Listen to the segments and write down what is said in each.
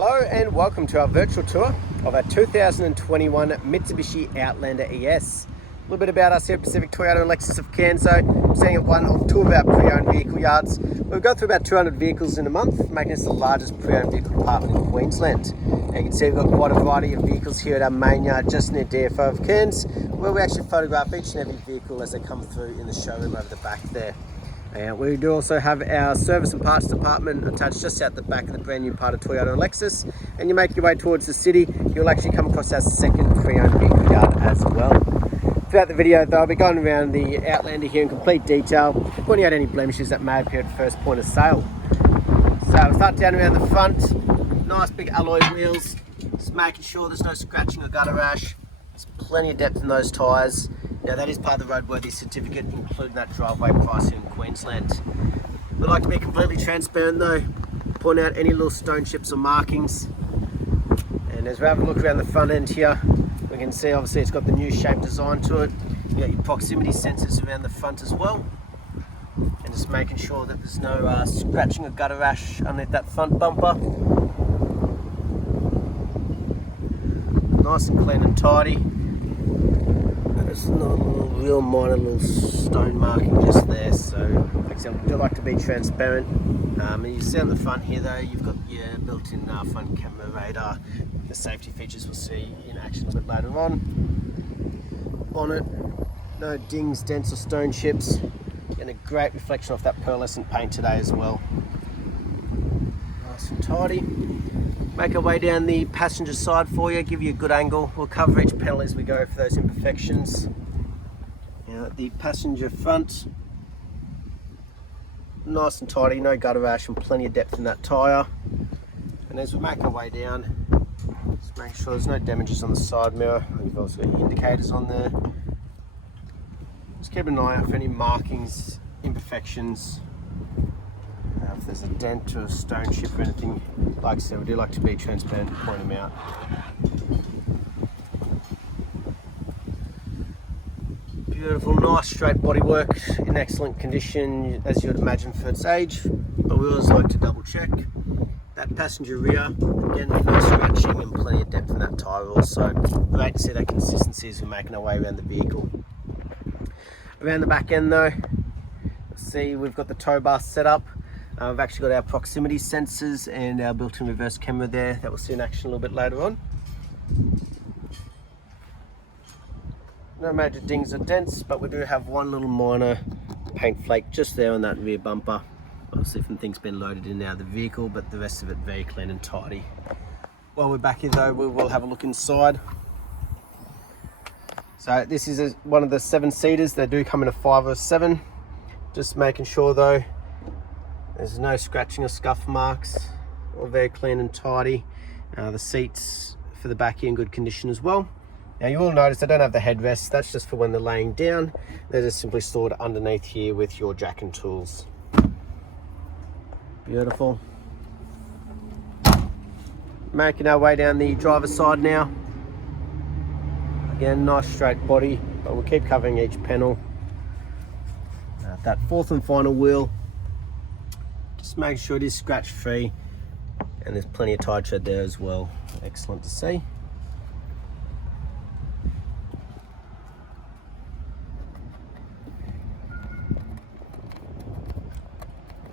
Hello and welcome to our virtual tour of our 2021 Mitsubishi Outlander ES. A little bit about us here at Pacific Toyota and Lexus of Canso, staying at one of two of our pre-owned vehicle yards. We've got through about 200 vehicles in a month, making us the largest pre-owned vehicle department in Queensland. Now you can see we've got quite a variety of vehicles here at our main yard just near DFO of Cairns, where we actually photograph each and every vehicle as they come through in the showroom over the back there. We do also have our service and parts department attached just out the back of the brand new part of Toyota and Lexus. And you make your way towards the city, you'll actually come across our second pre-owned vehicle yard as well. Throughout the video though, I'll be going around the Outlander here in complete detail, pointing out any blemishes that may appear at first point of sale. So we'll start down around the front, nice big alloy wheels, just making sure there's no scratching or gutter rash. There's plenty of depth in those tyres. Now that is part of the roadworthy certificate, including that driveway price in Queensland. We like to be completely transparent though, point out any little stone chips or markings. And as we have a look around the front end here, we can see obviously it's got the new shape design to it. You got your proximity sensors around the front as well. And just making sure that there's no scratching or gutter rash underneath that front bumper. Nice and clean and tidy. There's not a real minor little stone marking just there, so like I said, we do like to be transparent. And you see on the front here though, you've got your built-in front camera radar. The safety features we'll see in action a little bit later on. Bonnet, no dings, dents or stone chips, and a great reflection off that pearlescent paint today as well. Nice and tidy. Make our way down the passenger side for you, give you a good angle. We'll cover each panel as we go for those imperfections. Now at the passenger front, nice and tidy, no gutter rash and plenty of depth in that tyre. And as we make our way down, just make sure there's no damages on the side mirror. You've also got your indicators on there. Just keep an eye out for any markings, imperfections. If there's a dent or a stone chip or anything, like I said, we do like to be transparent and point them out. Beautiful, nice straight bodywork in excellent condition as you would imagine for its age. But we always like to double check. That passenger rear, again, no scratching and plenty of depth in that tyre also. Great to see that consistency as we're making our way around the vehicle. Around the back end though, see we've got the tow bar set up. We've actually got our proximity sensors and our built-in reverse camera there that we'll see in action a little bit later on. No major dings or dents, but we do have one little minor paint flake just there on that rear bumper. Obviously from things being loaded in and out of the vehicle, but the rest of it very clean and tidy. While we're back here though, we will have a look inside. So this is one of the 7-seaters. They do come in a 5 or 7. Just making sure though, there's no scratching or scuff marks, all very clean and tidy. The seats for the back here in good condition as well. Now you will notice they don't have the headrests, that's just for when they're laying down. They're just simply stored underneath here with your jack and tools. Beautiful. Making our way down the driver's side now. Again, nice straight body, but we'll keep covering each panel. That fourth and final wheel, just make sure it is scratch free and there's plenty of tire tread there as well. Excellent to see.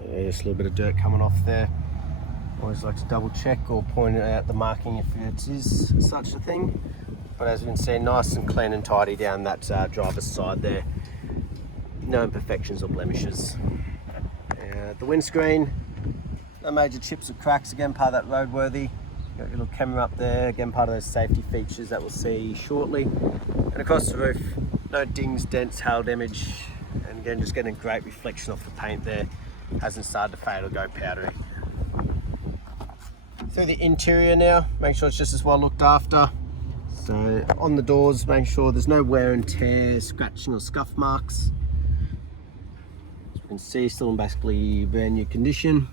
Yeah, just a little bit of dirt coming off there. Always like to double check or point out the marking if it is such a thing. But as you can see, nice and clean and tidy down that driver's side there. No imperfections or blemishes. The windscreen, no major chips or cracks, again part of that roadworthy. Got your little camera up there, again part of those safety features that we'll see shortly. And across the roof, no dings, dents, hail damage, and again just getting a great reflection off the paint there. Hasn't started to fade or go powdery. Through the interior now, make sure it's just as well looked after. So on the doors, make sure there's no wear and tear, scratching or scuff marks. You can see still in basically brand new condition.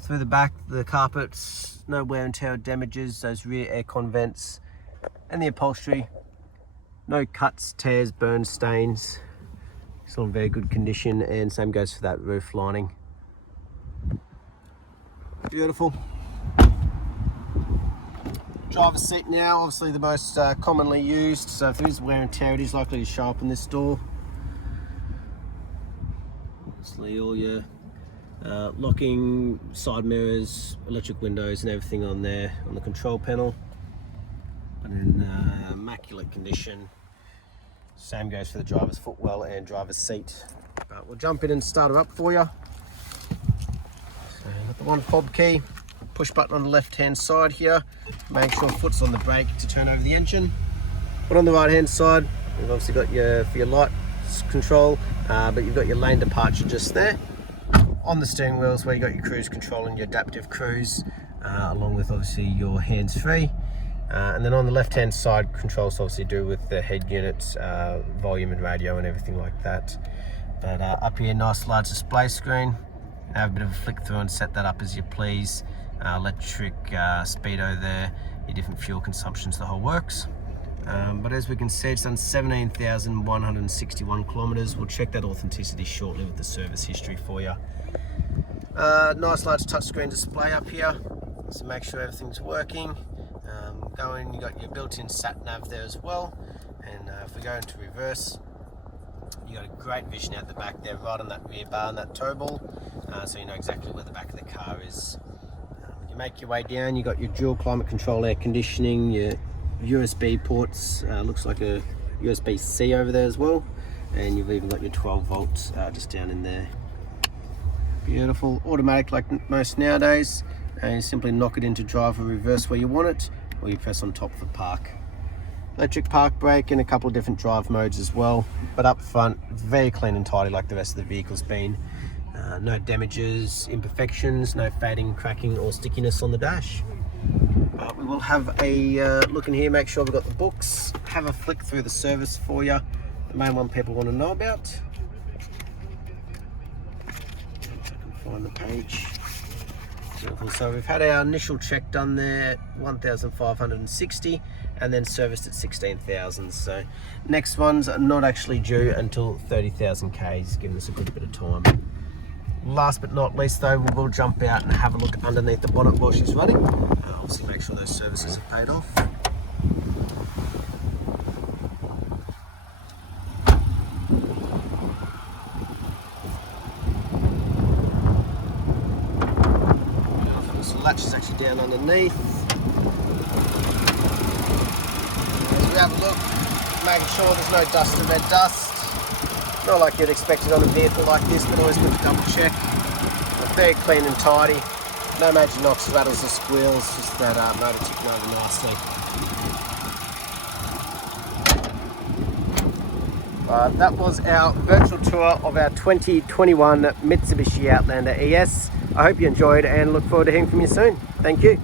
Through the back, the carpets, no wear and tear or damages, those rear aircon vents, and the upholstery, no cuts, tears, burns, stains. Still in very good condition, and same goes for that roof lining. Beautiful. Driver's seat now, obviously the most commonly used, so if there is wear and tear, it is likely to show up on this door. Obviously all your locking side mirrors, electric windows and everything on there on the control panel. And in immaculate condition. Same goes for the driver's footwell and driver's seat. But we'll jump in and start her up for you. So got the one fob key, push button on the left hand side here. Make sure foot's on the brake to turn over the engine. But on the right hand side, we've obviously got your for your lights control, but you've got your lane departure just there. On the steering wheels where you got your cruise control and your adaptive cruise, along with obviously your hands-free. And then on the left hand side, controls obviously do with the head units, volume and radio and everything like that. But up here, nice large display screen. Have a bit of a flick through and set that up as you please. Electric speedo there, your different fuel consumptions, the whole works. But as we can see, it's done 17,161 kilometers. We'll check that authenticity shortly with the service history for you. Nice large touchscreen display up here, so make sure everything's working. You got your built-in sat nav there as well, and if we go into reverse, you got a great vision out the back there, right on that rear bar and that tow ball, so you know exactly where the back of the car is. When you make your way down, you got your dual climate control air conditioning, your USB ports, looks like a USB-C over there as well, and you've even got your 12 volts just down in there. Beautiful, automatic like most nowadays, and you simply knock it into drive or reverse where you want it, or you press on top for park. Electric park brake in a couple of different drive modes as well, but up front, very clean and tidy like the rest of the vehicle's been. No damages, imperfections, no fading, cracking or stickiness on the dash. We will have a look in here, make sure we've got the books, have a flick through the service for you, the main one people want to know about. If I can find the page. Beautiful. So we've had our initial check done there, 1,560, and then serviced at 16,000. So next one's not actually due until 30,000 Ks, giving us a good bit of time. Last but not least though, we will jump out and have a look underneath the bonnet while she's running. Obviously make sure those services are paid off. So the latch is actually down underneath. As we have a look, making sure there's no dust and red dust. Not like you'd expect it on a vehicle like this, but always good to double check. But very clean and tidy. No major knocks, rattles or squeals, just that motor ticking over nicely. That was our virtual tour of our 2021 Mitsubishi Outlander ES. I hope you enjoyed and look forward to hearing from you soon. Thank you.